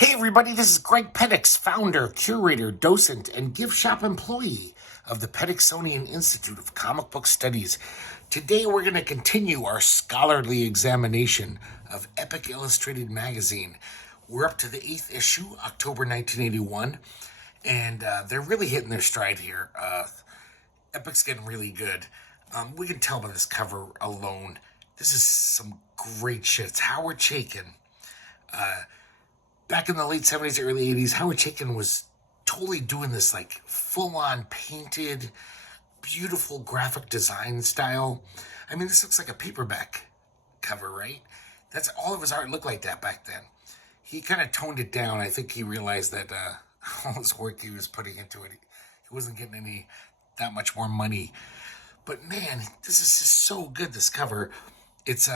Hey everybody, this is Greg Pettix, founder, curator, docent, and gift shop employee of the Pettixonian Institute of Comic Book Studies. Today we're going to continue our scholarly examination of Epic Illustrated Magazine. We're up to the 8th issue, October 1981, and they're really hitting their stride here. Epic's getting really good. We can tell by this cover alone. This is some great shit. It's Howard Chaykin. Back in the late 70s, early 80s, Howard Chaykin was totally doing this like full-on painted, beautiful graphic design style. I mean, this looks like a paperback cover, right? That's all of his art looked like that back then. He kind of toned it down. I think he realized that all this work he was putting into it, he wasn't getting that much more money. But man, this is just so good, this cover. It's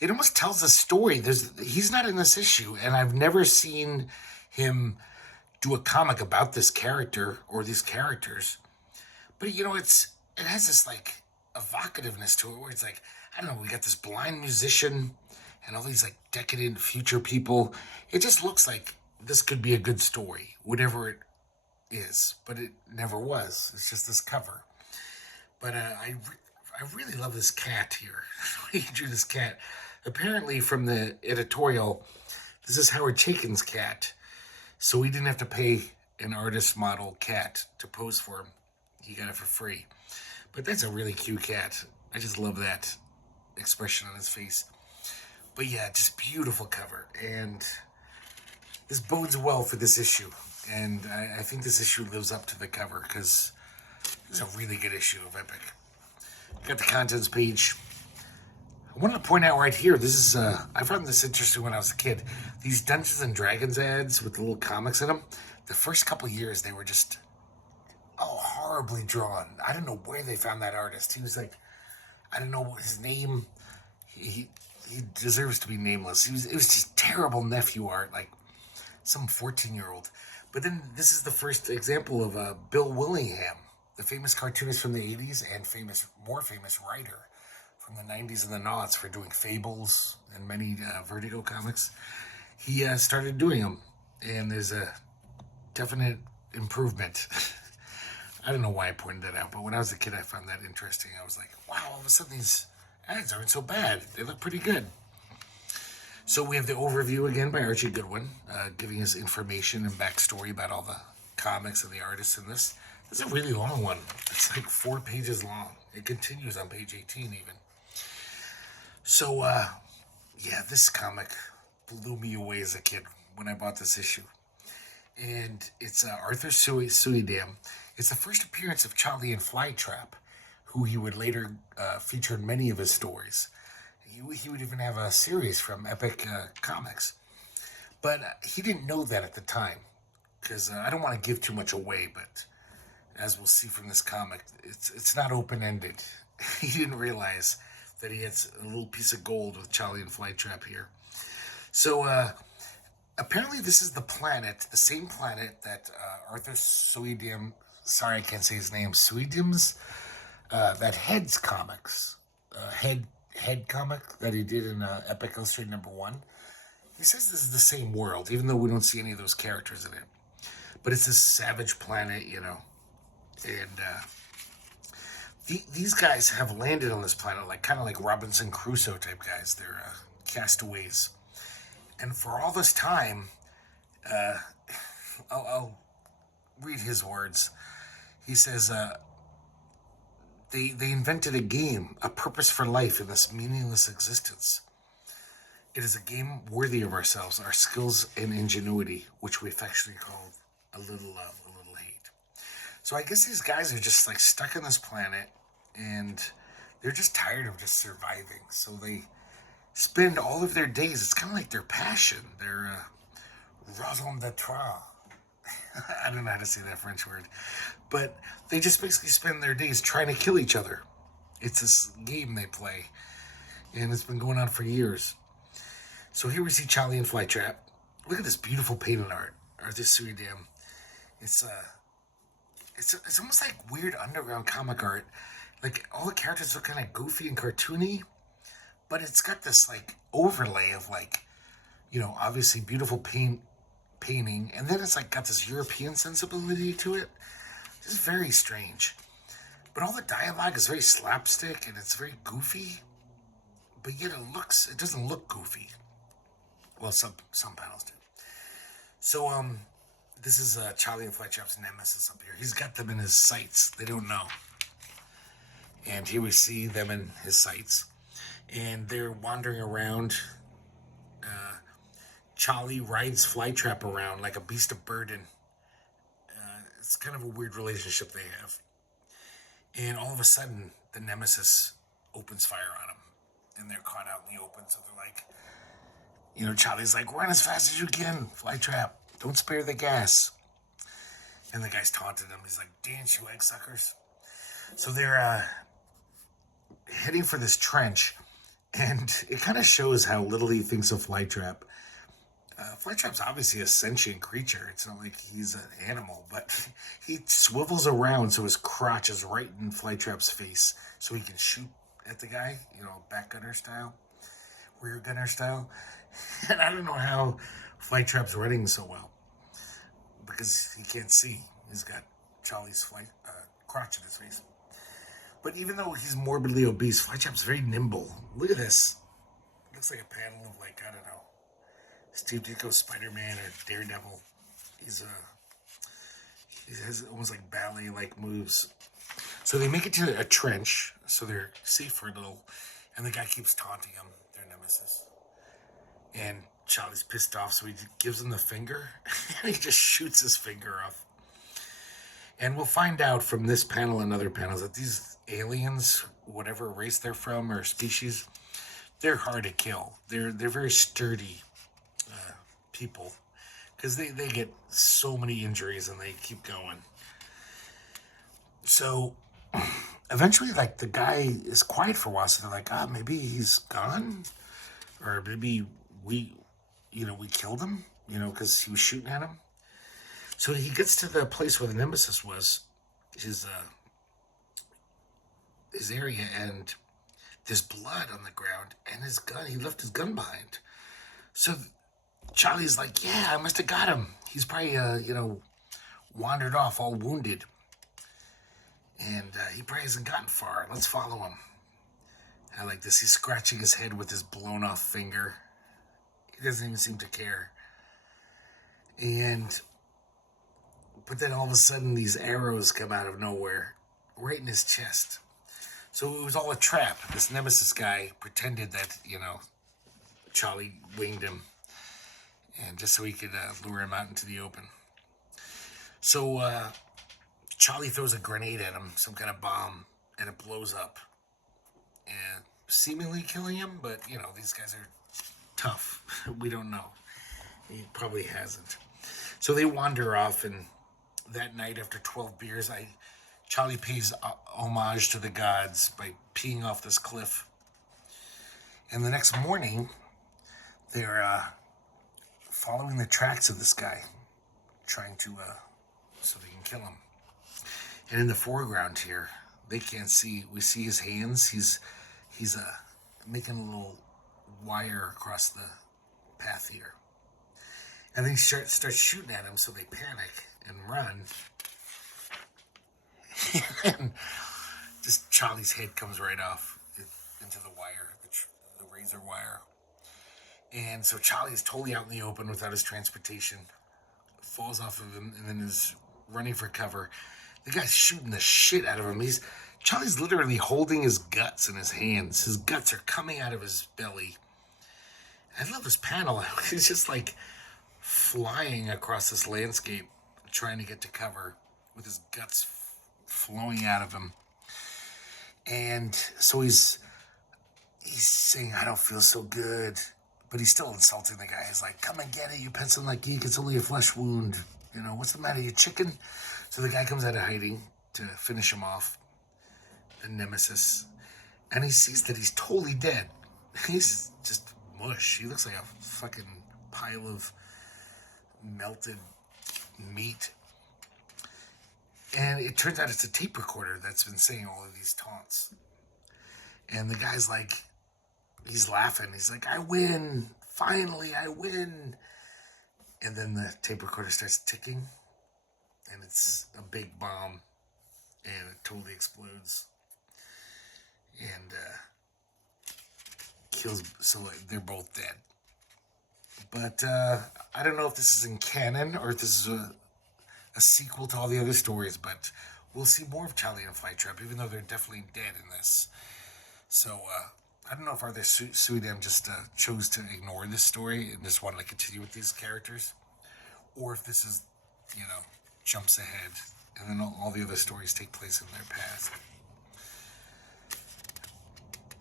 it almost tells a story. He's not in this issue, and I've never seen him do a comic about this character or these characters. But it has this like evocativeness to it, where it's like, I don't know, we got this blind musician and all these like decadent future people. It just looks like this could be a good story, whatever it is, but it never was. It's just this cover. But I really love this cat here. He drew this cat. Apparently, from the editorial, this is Howard Chaykin's cat, so he didn't have to pay an artist model cat to pose for him. He got it for free. But that's a really cute cat. I just love that expression on his face. But yeah, just beautiful cover. And this bodes well for this issue. And I think this issue lives up to the cover, because this is a really good issue of Epic. Got the contents page. I wanted to point out right here, this is, I found this interesting when I was a kid. These Dungeons and Dragons ads with the little comics in them, the first couple years they were just, horribly drawn. I don't know where they found that artist. He was like, I don't know his name. He deserves to be nameless. It was just terrible nephew art, like some 14-year-old. But then this is the first example of Bill Willingham, the famous cartoonist from the 80s and more famous writer from the 90s and the noughts for doing Fables and many Vertigo comics. He started doing them, and there's a definite improvement. I don't know why I pointed that out, but when I was a kid, I found that interesting. I was like, wow, all of a sudden these ads aren't so bad. They look pretty good. So we have the overview again by Archie Goodwin, giving us information and backstory about all the comics and the artists in this. This is a really long one. It's like 4 pages long. It continues on page 18 even. So, this comic blew me away as a kid when I bought this issue. And it's Arthur Suydam. It's the first appearance of Cholly in Flytrap, who he would later feature in many of his stories. He would even have a series from Epic Comics. But he didn't know that at the time, because I don't want to give too much away, but as we'll see from this comic, it's not open-ended. He didn't realize that he had a little piece of gold with Cholly and Flytrap here. So, apparently this is the same planet that Arthur Suydam, sorry I can't say his name, Suydam's, that Heads comics, Head comic that he did in Epic Illustrated #1. He says this is the same world, even though we don't see any of those characters in it. But it's this savage planet, and these guys have landed on this planet, kind of like Robinson Crusoe type guys. They're castaways, and for all this time, I'll read his words. He says, they invented a game, a purpose for life in this meaningless existence. It is a game worthy of ourselves, our skills and ingenuity, which we affectionately call a little love, a little hate. So I guess these guys are just like stuck on this planet, and they're just tired of just surviving. So they spend all of their days, it's kind of like their passion, their raison d'etre. I don't know how to say that French word. But they just basically spend their days trying to kill each other. It's this game they play, and it's been going on for years. So here we see Cholly and Flytrap. Look at this beautiful painted art. Arthur Suydam. It's almost like weird underground comic art. Like all the characters look kind of goofy and cartoony, but it's got this like overlay of like Obviously beautiful painting, and then it's like got this European sensibility to it. It's very strange. But all the dialogue is very slapstick and it's very goofy, but yet it doesn't look goofy. Well, some panels do. So this is Cholly and Flytrap's nemesis up here. He's got them in his sights. They don't know. And here we see them in his sights. And they're wandering around. Cholly rides Flytrap around like a beast of burden. It's kind of a weird relationship they have. And all of a sudden, the nemesis opens fire on them. And they're caught out in the open. So they're like, Cholly's like, run as fast as you can, Flytrap. Don't spare the gas. And the guy's taunted him. He's like, dance, you egg suckers. So they're heading for this trench. And it kind of shows how little he thinks of Flytrap. Flytrap's obviously a sentient creature. It's not like he's an animal, but he swivels around so his crotch is right in Flytrap's face so he can shoot at the guy, back gunner style, rear gunner style. And I don't know how Flytrap's running so well because he can't see. He's got Cholly's crotch in his face. But even though he's morbidly obese, Flytrap's very nimble. Look at this. Looks like a panel of, I don't know, Steve Ditko's Spider-Man or Daredevil. He has almost like ballet-like moves. So they make it to a trench, so they're safe for a little, and the guy keeps taunting him, their nemesis. And Cholly's pissed off, so he gives him the finger, and he just shoots his finger off. And we'll find out from this panel and other panels that these aliens, whatever race they're from or species, they're hard to kill. They're very sturdy people because they get so many injuries and they keep going. So eventually, the guy is quiet for a while, so they're like, maybe he's gone, or maybe we killed him, because he was shooting at him. So he gets to the place where the nemesis was, his area, and there's blood on the ground and his gun. He left his gun behind. So Cholly's like, yeah, I must have got him. He's probably, wandered off all wounded. And he probably hasn't gotten far. Let's follow him. I like this. He's scratching his head with his blown off finger. He doesn't even seem to care. But then all of a sudden these arrows come out of nowhere, right in his chest. So it was all a trap. This nemesis guy pretended that, Cholly winged him. And just so he could lure him out into the open. So Cholly throws a grenade at him, some kind of bomb, and it blows up. And seemingly killing him, but, these guys are tough. We don't know. He probably hasn't. So they wander off, and that night after 12 beers, Cholly pays homage to the gods by peeing off this cliff. And the next morning, they're following the tracks of this guy, trying to, so they can kill him. And in the foreground here, they can't see. We see his hands. He's making a little wire across the path here. And then he starts shooting at him, so they panic and run. And just Cholly's head comes right off into the wire, the razor wire. And so Cholly is totally out in the open without his transportation, falls off of him, and then is running for cover. The guy's shooting the shit out of him. Cholly's literally holding his guts in his hands. His guts are coming out of his belly. I love this panel. He's just flying across this landscape, trying to get to cover with his guts flowing out of him. And so he's saying, I don't feel so good. But he's still insulting the guy. He's like, come and get it, you pencil-like geek. It's only a flesh wound. What's the matter, you chicken? So the guy comes out of hiding to finish him off, the nemesis. And he sees that he's totally dead. He's just mush. He looks like a fucking pile of melted meat. And it turns out it's a tape recorder that's been saying all of these taunts. And the guy's like, he's laughing. He's like, I win. finally, I win. And then the tape recorder starts ticking, and it's a big bomb, and it totally explodes, and kills. So they're both dead. But I don't know if this is in canon or if this is a sequel to all the other stories. But we'll see more of Cholly and Flytrap, even though they're definitely dead in this. So I don't know if Arthur Suydam just chose to ignore this story and just wanted to continue with these characters, or if this is, jumps ahead and then all the other stories take place in their past.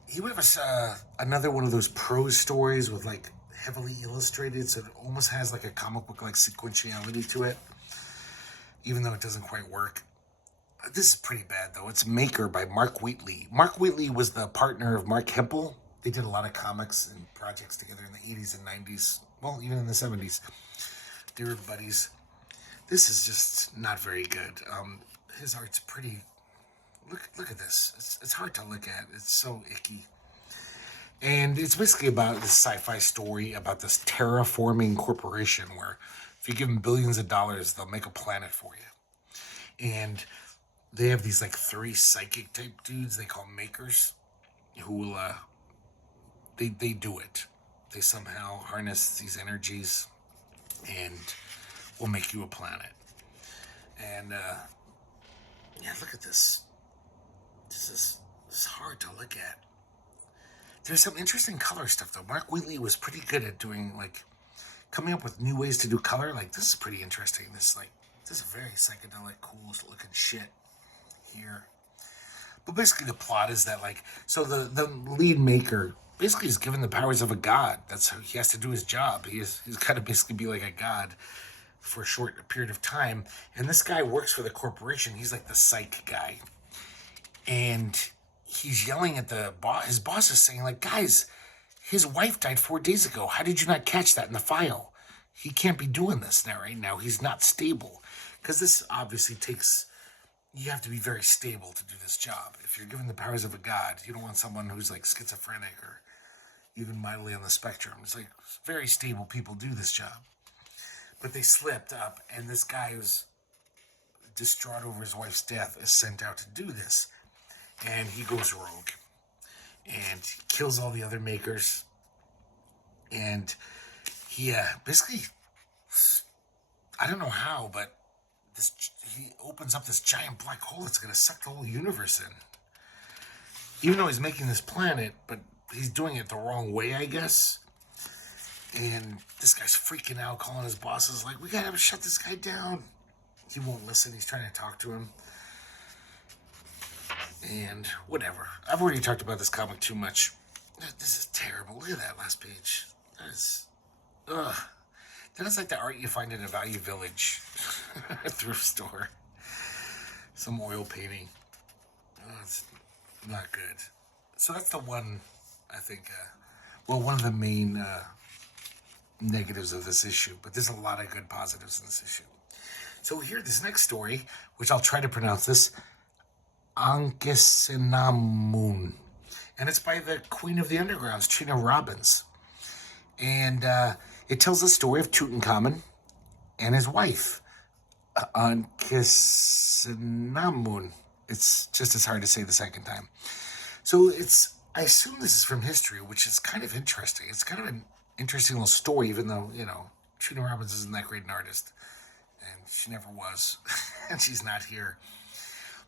He would have another one of those prose stories with like heavily illustrated, so it almost has like a comic book like sequentiality to it, even though it doesn't quite work. This is pretty bad though. It's Maker by Mark Wheatley. Mark Wheatley was the partner of Mark Hempel. They did a lot of comics and projects together in the 80s and 90s. Well, even in the 70s. They were buddies. This is just not very good. His art's pretty... Look at this. It's hard to look at. It's so icky. And it's basically about this sci-fi story about this terraforming corporation where if you give them billions of dollars, they'll make a planet for you. And they have these like 3 psychic type dudes they call makers who will they do it. They somehow harness these energies and will make you a planet. And yeah, look at this. This is hard to look at. There's some interesting color stuff though. Mark Wheatley was pretty good at doing like coming up with new ways to do color. Like this is pretty interesting. This is very psychedelic, cool looking shit here. But basically the plot is that like, so the lead maker basically is given the powers of a god. That's how he has to do his job. He's got to basically be like a god for a short period of time. And this guy works for the corporation. He's like the psych guy. And he's yelling at the boss. His boss is saying like, guys, his wife died 4 days ago. How did you not catch that in the file? He can't be doing this now right now. He's not stable. Because this obviously takes... You have to be very stable to do this job. If you're given the powers of a god, you don't want someone who's like schizophrenic or even mildly on the spectrum. It's like very stable people do this job. But they slipped up, and this guy who's distraught over his wife's death is sent out to do this. And he goes rogue. And he kills all the other makers. And he basically, I don't know how, but he opens up this giant black hole that's going to suck the whole universe in. Even though he's making this planet, but he's doing it the wrong way, I guess. And this guy's freaking out, calling his bosses like, we got to shut this guy down. He won't listen. He's trying to talk to him. And whatever. I've already talked about this comic too much. This is terrible. Look at that last page. That is... Ugh. That's like the art you find in a Value Village thrift store. Some oil painting. Oh, it's not good. So that's the one, I think, one of the main negatives of this issue. But there's a lot of good positives in this issue. So here, this next story, which I'll try to pronounce this, Ankesinamun. And it's by the Queen of the Undergrounds, Trina Robbins. And it tells the story of Tutankhamun and his wife, Ankesinamun. It's just as hard to say the second time. So I assume this is from history, which is kind of interesting. It's kind of an interesting little story, even though, Trina Robbins isn't that great an artist. And she never was. And she's not here.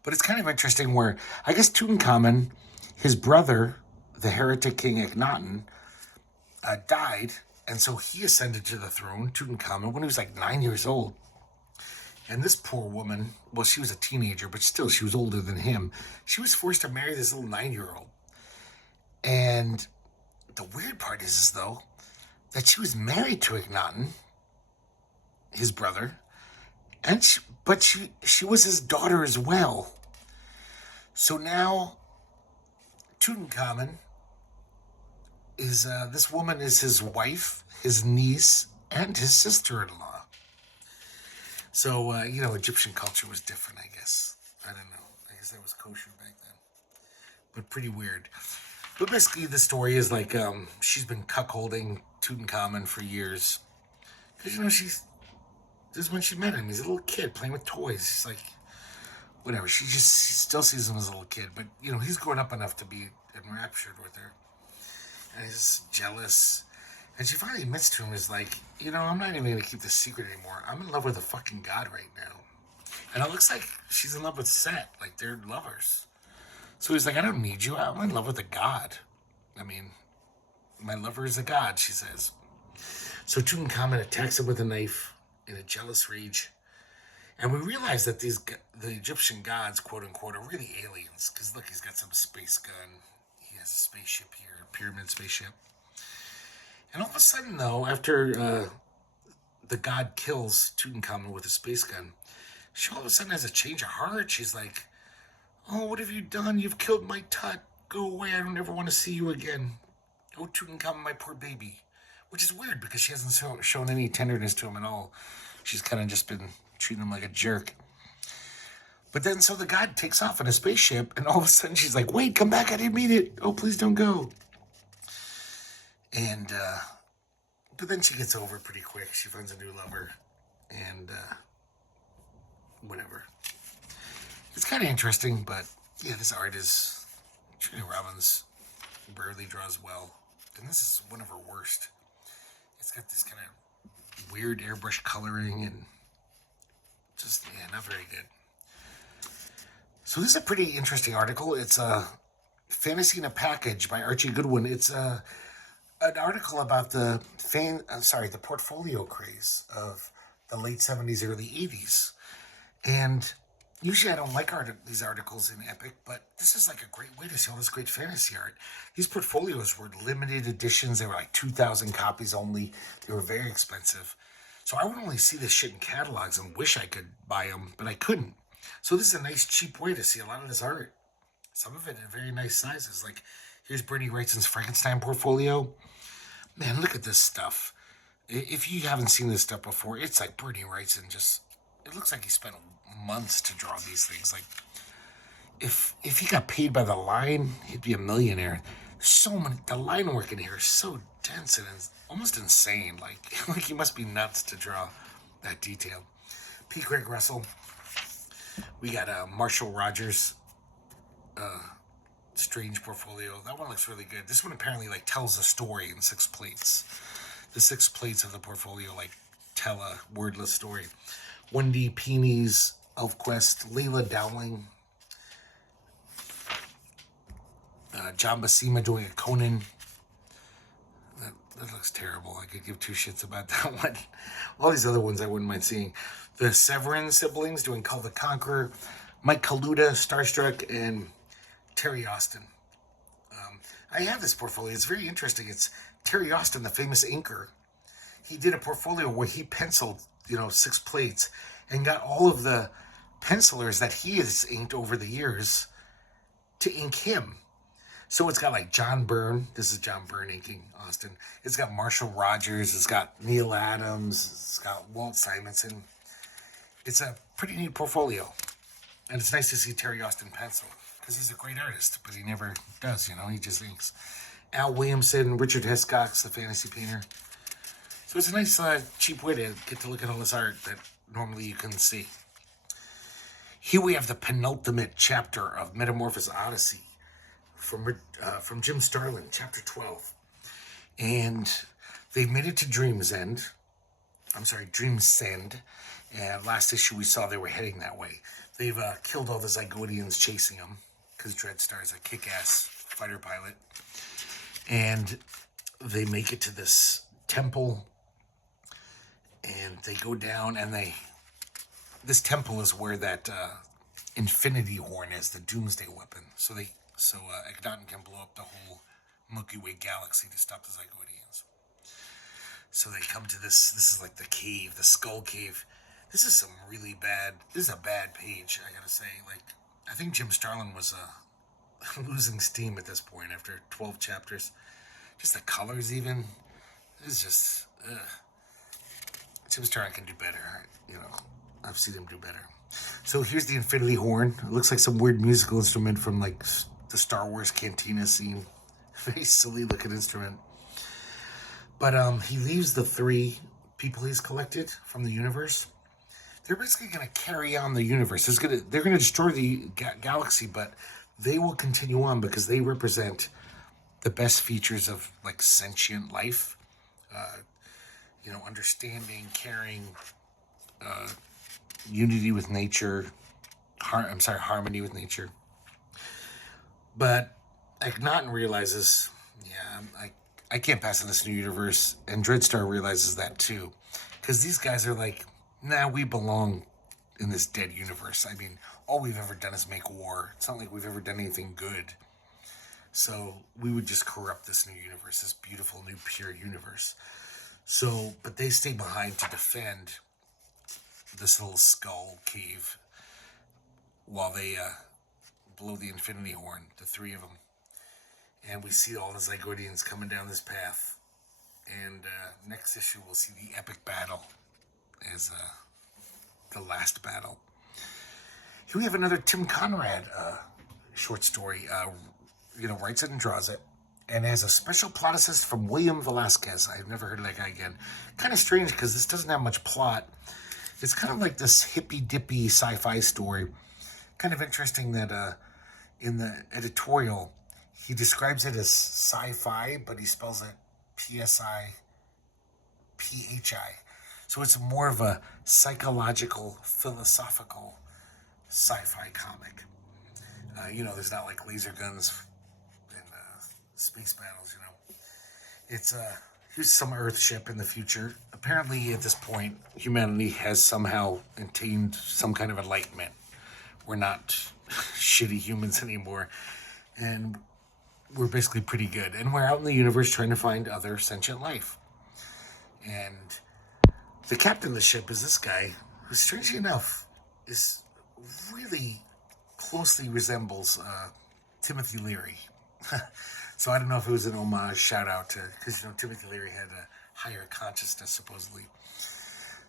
But it's kind of interesting where, I guess Tutankhamun, his brother, the heretic king Akhenaten, died. And so he ascended to the throne, Tutankhamun, when he was like 9 years old. And this poor woman, well, she was a teenager, but still, she was older than him. She was forced to marry this little 9-year-old. And the weird part is though, that she was married to Akhenaten, his brother, and she was his daughter as well. So now, Tutankhamun is, this woman is his wife, his niece, and his sister-in-law. So, Egyptian culture was different, I guess. I don't know. I guess that was kosher back then. But pretty weird. But basically, the story is like she's been cuckolding Tutankhamun for years. Because, this is when she met him. He's a little kid playing with toys. She's like, whatever. She still sees him as a little kid. But, he's grown up enough to be enraptured with her. And he's jealous. And she finally admits to him, is like, I'm not even going to keep this secret anymore. I'm in love with a fucking god right now. And it looks like she's in love with Set. Like, they're lovers. So he's like, I don't need you. I'm in love with a god. I mean, my lover is a god, she says. So Tutankhamun attacks him with a knife in a jealous rage. And we realize that the Egyptian gods, quote unquote, are really aliens. Because look, he's got some space gun. He has a spaceship here, a pyramid spaceship. And all of a sudden, though, after the god kills Tutankhamun with a space gun, she all of a sudden has a change of heart. She's like, oh, what have you done? You've killed my Tut. Go away. I don't ever want to see you again. Oh, Tutankhamun, my poor baby. Which is weird because she hasn't shown any tenderness to him at all. She's kind of just been treating him like a jerk. But then, so the god takes off in a spaceship, and all of a sudden she's like, wait, come back. I didn't mean it. Oh, please don't go. And, but then she gets over it pretty quick. She finds a new lover. And, whatever. It's kind of interesting, but yeah, this art is Julia Robbins rarely draws well, and this is one of her worst. It's got this kind of weird airbrush coloring and just not very good. So this is a pretty interesting article. It's a Fantasy in a Package by Archie Goodwin. It's an article about the portfolio craze of the late 70s, early 80s, and usually I don't like these articles in Epic, but this is like a great way to see all this great fantasy art. These portfolios were limited editions. They were like 2,000 copies only. They were very expensive. So I would only see this shit in catalogs and wish I could buy them, but I couldn't. So this is a nice, cheap way to see a lot of this art. Some of it in very nice sizes. Like, here's Bernie Wrightson's Frankenstein portfolio. Man, look at this stuff. If you haven't seen this stuff before, it's like Bernie Wrightson just... It looks like he spent months to draw these things. Like, if he got paid by the line, he'd be a millionaire. So many, the line work in here is so dense and almost insane. Like he must be nuts to draw that detail. P. Craig Russell. We got Marshall Rogers, Strange portfolio. That one looks really good. This one apparently tells a story in 6 plates. The 6 plates of the portfolio tell a wordless story. Wendy Peeney's ElfQuest, Layla Dowling, John Buscema doing a Conan. That looks terrible. I could give 2 shits about that one. All these other ones I wouldn't mind seeing. The Severin siblings doing Call the Conqueror, Mike Kaluta, Starstruck, and Terry Austin. I have this portfolio. It's very interesting. It's Terry Austin, the famous inker. He did a portfolio where he penciled 6 plates, and got all of the pencilers that he has inked over the years to ink him. So it's got John Byrne. This is John Byrne inking Austin. It's got Marshall Rogers. It's got Neil Adams. It's got Walt Simonson. It's a pretty neat portfolio. And it's nice to see Terry Austin pencil, because he's a great artist, but he never does, he just inks. Al Williamson, Richard Hiscox, the fantasy painter. So it's a nice, cheap way to get to look at all this art that normally you couldn't see. Here we have the penultimate chapter of Metamorphosis Odyssey from Jim Starlin, chapter 12. And they've made it to Dream's End. Dream's End. And last issue we saw they were heading that way. They've killed all the Zygonians chasing them, because Dreadstar's a kick-ass fighter pilot. And they make it to this temple, and they go down, and this temple is where that Infinity Horn is, the Doomsday weapon. So Akhenaten can blow up the whole Milky Way galaxy to stop the Zygonians. So they come to this is like the cave, the Skull Cave. This is a bad page, I gotta say. I think Jim Starlin was losing steam at this point after 12 chapters. Just the colors even. It's just, Jim Starlin can do better. I've seen him do better. So here's the Infinity Horn. It looks like some weird musical instrument from the Star Wars Cantina scene. Very silly looking instrument. But he leaves the 3 people he's collected from the universe. They're basically going to carry on the universe. They're going to destroy the galaxy, but they will continue on because they represent the best features of like sentient life. Understanding, caring, unity with nature. Harmony with nature. But Akhenaten realizes, yeah, I can't pass in this new universe, and Dreadstar realizes that too, because these guys are like, nah, we belong in this dead universe. I mean, all we've ever done is make war. It's not like we've ever done anything good. So we would just corrupt this new universe, this beautiful new pure universe. So, but they stay behind to defend this little skull cave while they blow the Infinity Horn, the 3 of them. And we see all the Zygodians coming down this path. And next issue, we'll see the epic battle as the last battle. Here we have another Tim Conrad short story. Writes it and draws it. And has a special plot assist from William Velasquez. I've never heard of that guy again. Kind of strange because this doesn't have much plot. It's kind of like this hippy-dippy sci-fi story. Kind of interesting that in the editorial, he describes it as sci-fi, but he spells it P-S-I-P-H-I. So it's more of a psychological, philosophical sci-fi comic. There's not like laser guns and space battles, It's here's some Earth ship in the future. Apparently, at this point, humanity has somehow attained some kind of enlightenment. We're not shitty humans anymore. And we're basically pretty good. And we're out in the universe trying to find other sentient life. And the captain of the ship is this guy who, strangely enough, is really closely resembles Timothy Leary. So I don't know if it was an homage, shout out to, because Timothy Leary had a higher consciousness supposedly.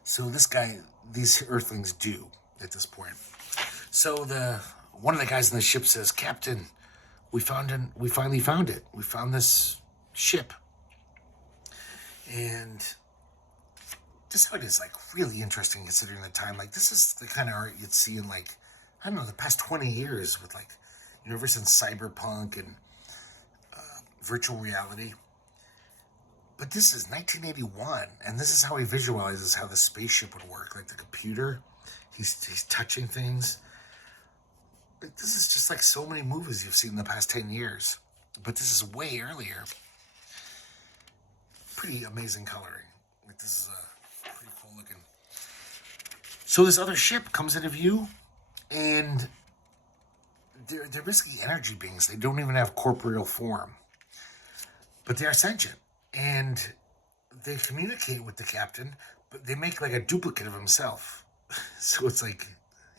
So this guy, these Earthlings do at this point. So one of the guys in the ship says, "Captain, we finally found it. We found this ship." And this art is like really interesting considering the time. Like this is the kind of art you'd see in like, I don't know, the past 20 years with like universe and cyberpunk and virtual reality. But this is 1981, and this is how he visualizes how the spaceship would work. Like the computer, he's touching things. Like this is just like so many movies you've seen in the past 10 years. But this is way earlier. Pretty amazing coloring. Like this is pretty cool looking. So this other ship comes into view, and they're basically energy beings. They don't even have corporeal form. But they are sentient. And they communicate with the captain, but they make like a duplicate of himself. So it's like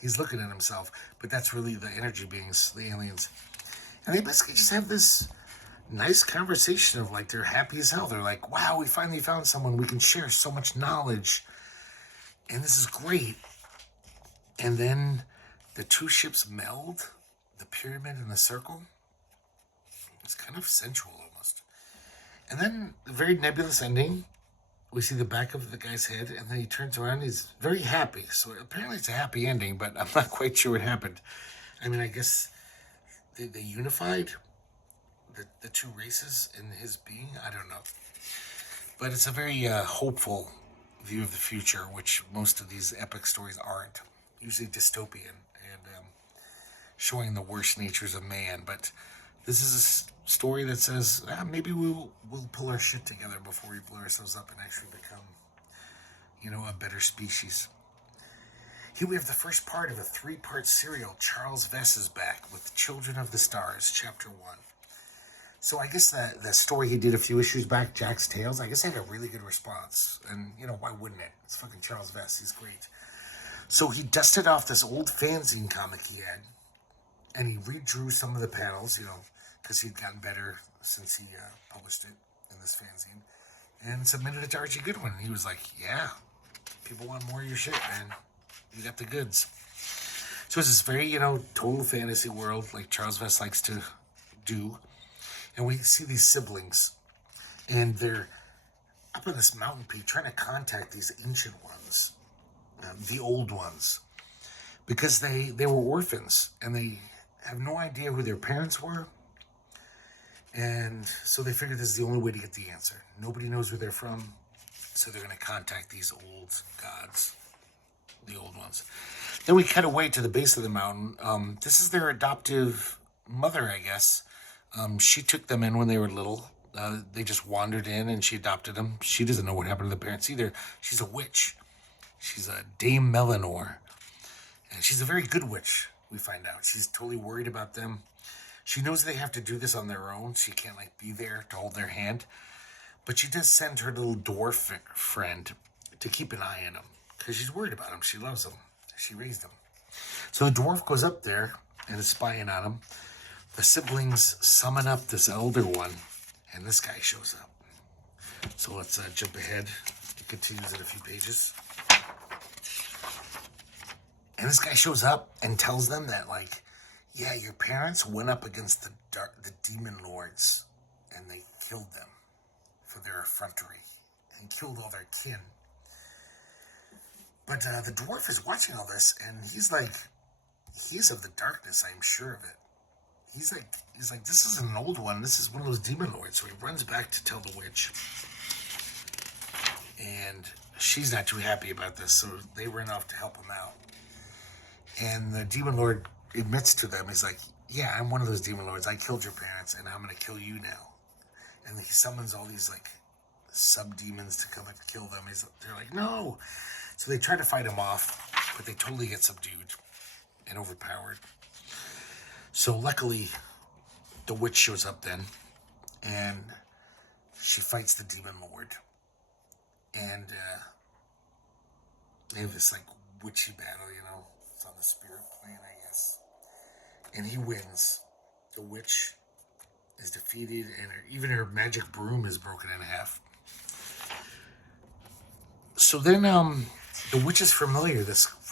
he's looking at himself, but that's really the energy beings, the aliens. And they basically just have this nice conversation of like they're happy as hell. They're like, wow, we finally found someone. We can share so much knowledge. And this is great. And then the 2 ships meld, the pyramid and the circle. It's kind of sensual almost. And then a very nebulous ending. We see the back of the guy's head, and then he turns around. He's very happy. So apparently it's a happy ending, but I'm not quite sure what happened. I mean, I guess they unified the 2 races in his being. I don't know. But it's a very hopeful view of the future, which most of these epic stories aren't. Usually dystopian and showing the worst natures of man. But this is a story that says maybe we'll pull our shit together before we blow ourselves up and actually become, a better species. Here we have the first part of a 3-part serial. Charles Vess is back with Children of the Stars, Chapter 1. So I guess the story he did a few issues back, Jack's Tales, I guess had a really good response. And, why wouldn't it? It's fucking Charles Vess. He's great. So he dusted off this old fanzine comic he had, and he redrew some of the panels, because he'd gotten better since he published it in this fanzine, and submitted it to Archie Goodwin. And he was like, yeah, people want more of your shit, man. You got the goods. So it's this very, total fantasy world like Charles Vess likes to do. And we see these siblings, and they're up on this mountain peak trying to contact these ancient ones, the old ones, because they were orphans and they have no idea who their parents were. And so they figured this is the only way to get the answer. Nobody knows where they're from, so they're going to contact these old gods, the old ones. Then we cut away to the base of the mountain. This is their adoptive mother, I guess. She took them in when they were little. They just wandered in and she adopted them. She doesn't know what happened to the parents either. She's a witch. She's a Dame Melanor. And she's a very good witch, we find out. She's totally worried about them. She knows they have to do this on their own. She can't, like, be there to hold their hand. But she does send her little dwarf friend to keep an eye on them, because she's worried about them. She loves them. She raised them. So the dwarf goes up there and is spying on them. The siblings summon up this elder one, and this guy shows up. So let's jump ahead. It continues in a few pages. And this guy shows up and tells them that, like, yeah, your parents went up against the demon lords, and they killed them for their effrontery and killed all their kin. But the dwarf is watching all this, and he's of the darkness, I'm sure of it. He's like, this is an old one. This is one of those demon lords. So he runs back to tell the witch, and she's not too happy about this. So they run off to help him out. And the demon lord admits to them, he's like, yeah, I'm one of those demon lords. I killed your parents, and I'm going to kill you now. And he summons all these, like, sub-demons to come and kill them. They're like, no. So they try to fight him off, but they totally get subdued and overpowered. So luckily, the witch shows up then, and she fights the demon lord. And they have this, like, witchy battle, you know. It's on the spirit plane, I guess. And he wins. The witch is defeated, and even her magic broom is broken in half. So then, the witch is familiar.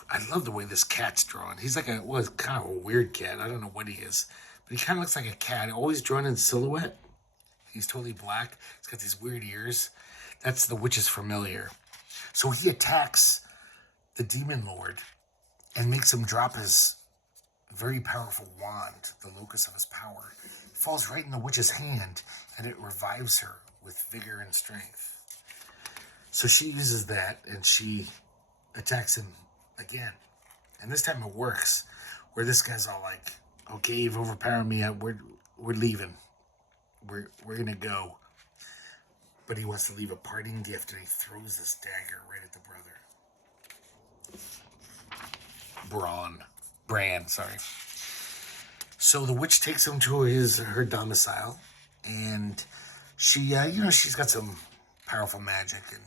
I love the way this cat's drawn. He's like it's kind of a weird cat. I don't know what he is, but he kind of looks like a cat. Always drawn in silhouette. He's totally black. He's got these weird ears. That's the witch's familiar. So he attacks the demon lord and makes him drop his very powerful wand, the locus of his power. It falls right in the witch's hand, and it revives her with vigor and strength. So she uses that, and she attacks him again. And this time it works, where this guy's all like, okay, you've overpowered me. We're leaving. We're going to go. But he wants to leave a parting gift, and he throws this dagger right at the brother. Bran, sorry. So the witch takes him to her domicile, and she, she's got some powerful magic, and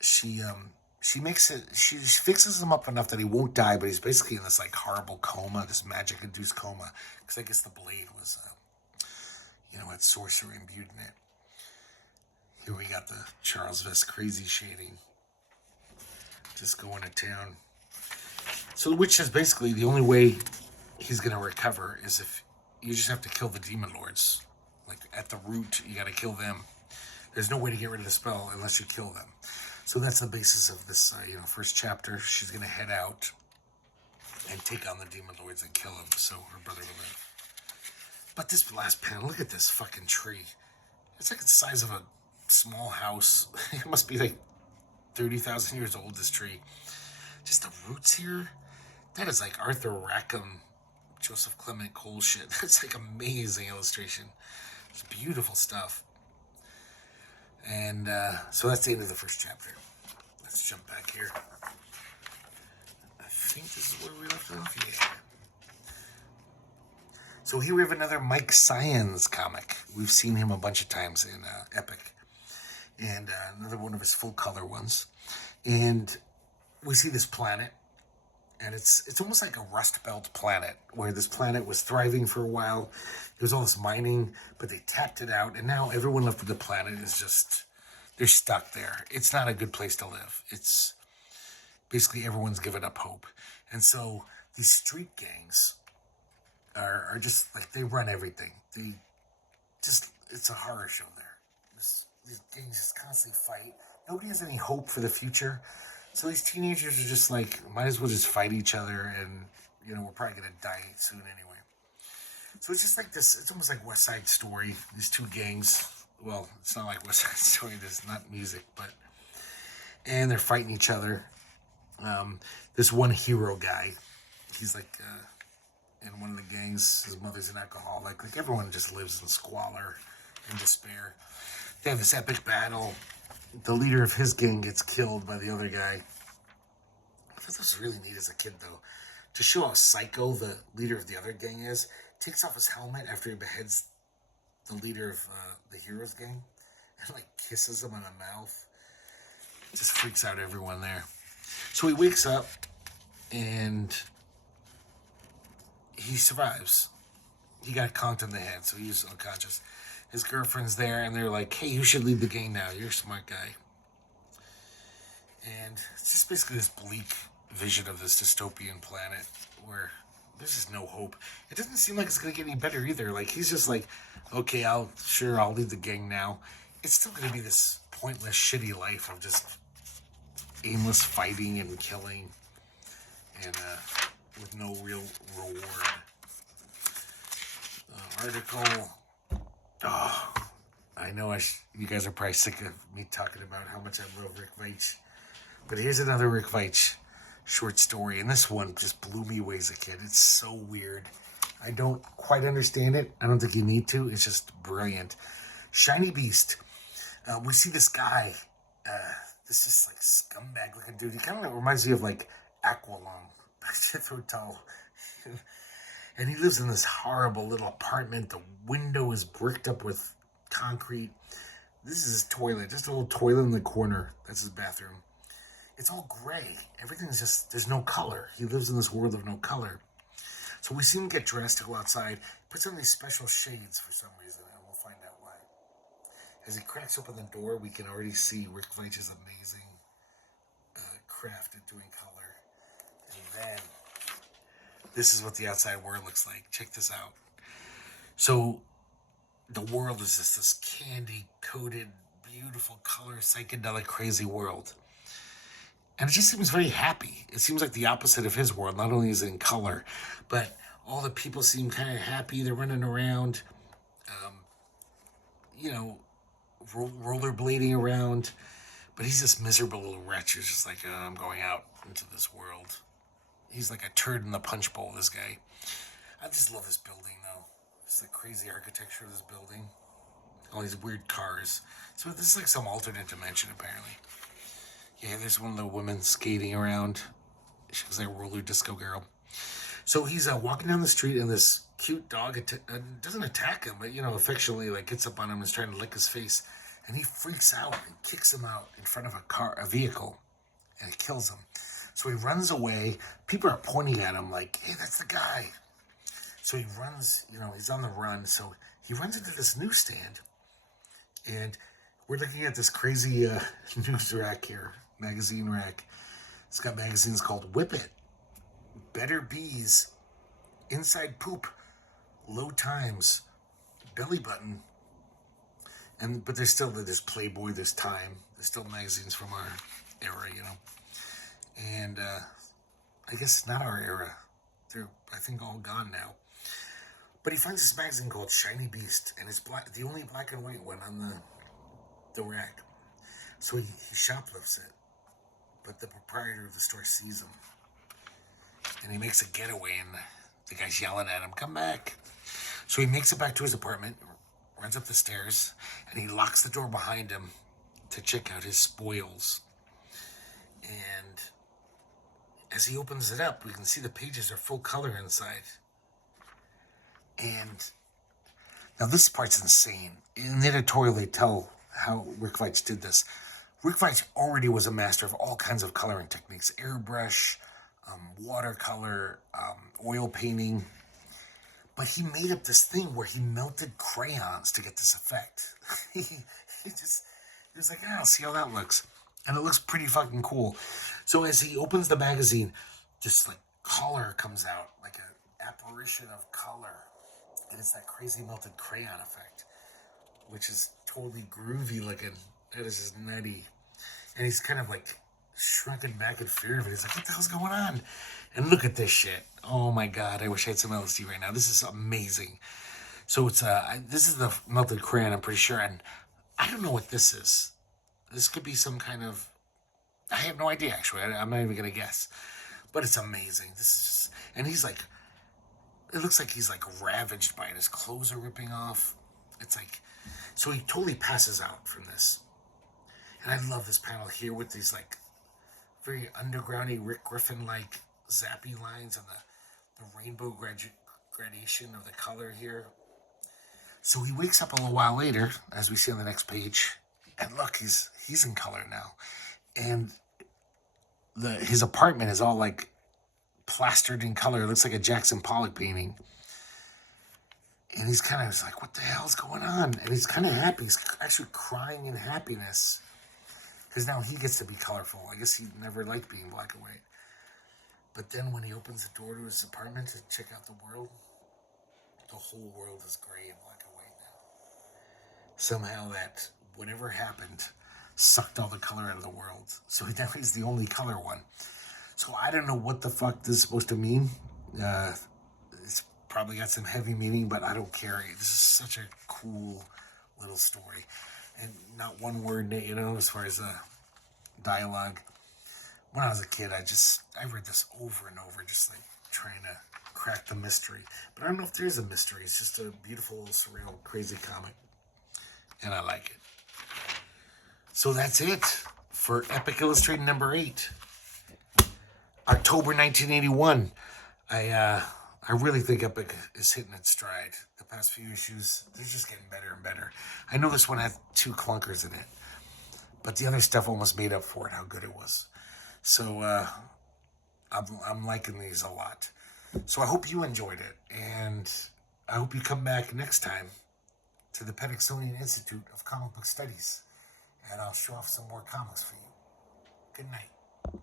she fixes him up enough that he won't die, but he's basically in this, like, horrible coma, this magic-induced coma, because I guess the blade was, had sorcery imbued in it. Here we got the Charles Vess crazy shading. Just going to town. So the witch says basically the only way he's going to recover is if you just have to kill the demon lords. Like, at the root, you got to kill them. There's no way to get rid of the spell unless you kill them. So that's the basis of this, first chapter. She's going to head out and take on the demon lords and kill them so her brother will live. But this last panel, look at this fucking tree. It's like the size of a small house. It must be like 30,000 years old, this tree. Just the roots here. That is like Arthur Rackham, Joseph Clement Cole shit. That's like amazing illustration. It's beautiful stuff. And so that's the end of the first chapter. Let's jump back here. I think this is where we left off. Yeah. So here we have another Mike Syans comic. We've seen him a bunch of times in Epic. And another one of his full-color ones. And we see this planet. And it's almost like a Rust Belt planet, where this planet was thriving for a while. There was all this mining, but they tapped it out. And now everyone left with the planet is just, they're stuck there. It's not a good place to live. It's basically everyone's given up hope. And so these street gangs are just like, they run everything. They it's a horror show there. These gangs just constantly fight. Nobody has any hope for the future. So these teenagers are just like, might as well just fight each other, and we're probably gonna die soon anyway. So it's just like this. It's almost like West Side Story. These two gangs. Well, it's not like West Side Story. There's not music, and they're fighting each other. This one hero guy, he's like in one of the gangs. His mother's an alcoholic. Like everyone just lives in squalor and despair. They have this epic battle. The leader of his gang gets killed by the other guy. I thought this was really neat as a kid, though, to show how psycho the leader of the other gang is. Takes off his helmet after he beheads the leader of the hero's gang, and like kisses him on the mouth. It just freaks out everyone there. So he wakes up and he survives. He got conked in the head, so he's unconscious. His girlfriend's there, and they're like, hey, you should lead the gang now. You're a smart guy. And it's just basically this bleak vision of this dystopian planet where there's just no hope. It doesn't seem like it's going to get any better either. Like, he's just like, okay, I'll lead the gang now. It's still going to be this pointless, shitty life of just aimless fighting and killing, and with no real reward. Article. Oh, I know you guys are probably sick of me talking about how much I love Rick Veitch. But here's another Rick Veitch short story, and this one just blew me away as a kid. It's so weird. I don't quite understand it. I don't think you need to. It's just brilliant. Shiny Beast. We see this guy, this just like scumbag looking dude. He kind of reminds me of like Aqualung, Jethro Tull. And he lives in this horrible little apartment. The window is bricked up with concrete. This is his toilet, just a little toilet in the corner. That's his bathroom. It's all gray. Everything's just, there's no color. He lives in this world of no color. So we see him get dressed to go outside. He puts on these special shades for some reason, and we'll find out why. As he cracks open the door, we can already see Rick Veitch's amazing craft at doing color. And then, this is what the outside world looks like. Check this out. So, the world is just this candy-coated, beautiful color, psychedelic, crazy world. And it just seems very happy. It seems like the opposite of his world. Not only is it in color, but all the people seem kind of happy. They're running around, rollerblading around. But he's this miserable little wretch who's just like, I'm going out into this world. He's like a turd in the punch bowl, this guy. I just love this building, though. It's the crazy architecture of this building. All these weird cars. So this is like some alternate dimension, apparently. Yeah, there's one of the women skating around. She was like a roller disco girl. So he's walking down the street, and this cute dog doesn't attack him, but, affectionately, like, gets up on him and is trying to lick his face. And he freaks out and kicks him out in front of a vehicle, and it kills him. So he runs away. People are pointing at him like, hey, that's the guy. So he runs, he's on the run. So he runs into this newsstand, and we're looking at this crazy news rack here, magazine rack. It's got magazines called Whip It, Better Bees, Inside Poop, Low Times, Belly Button, but there's Playboy, there's Time, there's still magazines from our era, and I guess not our era. They're, I think, all gone now. But he finds this magazine called Shiny Beast, and it's the only black and white one on the rack. So he shoplifts it, but the proprietor of the store sees him, and he makes a getaway, and the guy's yelling at him, come back. So he makes it back to his apartment, runs up the stairs, and he locks the door behind him to check out his spoils. And as he opens it up, we can see the pages are full color inside. And now this part's insane. In the editorial, they tell how Rick Veitch did this. Rick Veitch already was a master of all kinds of coloring techniques. Airbrush, watercolor, oil painting. But he made up this thing where he melted crayons to get this effect. he was like, I'll see how that looks. And it looks pretty fucking cool. So as he opens the magazine, just like color comes out, like an apparition of color. And it's that crazy melted crayon effect. which is totally groovy looking. That is just nutty. And he's kind of like shrinking back in fear of it. He's like, what the hell's going on? And look at this shit. Oh my God, I wish I had some LSD right now. This is amazing. So it's this is the melted crayon, I'm pretty sure. And I don't know what this is. This could be some kind of, I have no idea actually. I'm not even going to guess. But it's amazing. This is just, and he's like, it looks like he's like ravaged by it. His clothes are ripping off. It's like, so he totally passes out from this. And I love this panel here with these like very undergroundy Rick Griffin like zappy lines and the rainbow gradation of the color here. So he wakes up a little while later, as we see on the next page, and look, he's in color now. And his apartment is all like plastered in color. It looks like a Jackson Pollock painting. And he's kind of like, what the hell's going on? And he's kind of happy. He's actually crying in happiness. Because now he gets to be colorful. I guess he never liked being black and white. But then when he opens the door to his apartment to check out the world, the whole world is gray and black and white now. Somehow that whatever happened sucked all the color out of the world. So he now is the only color one. So I don't know what the fuck this is supposed to mean. It's probably got some heavy meaning, but I don't care. This is such a cool little story. And not one word, you know, as far as dialogue. When I was a kid, I read this over and over, just like trying to crack the mystery. But I don't know if there's a mystery. It's just a beautiful, surreal, crazy comic. And I like it. So that's it for Epic Illustrated number 8. October 1981. I really think Epic is hitting its stride. The past few issues, they're just getting better and better. I know this one had 2 clunkers in it, but the other stuff almost made up for it, how good it was. So I'm liking these a lot. So I hope you enjoyed it, and I hope you come back next time to the Pennixonian Institute of Comic Book Studies, and I'll show off some more comics for you. Good night.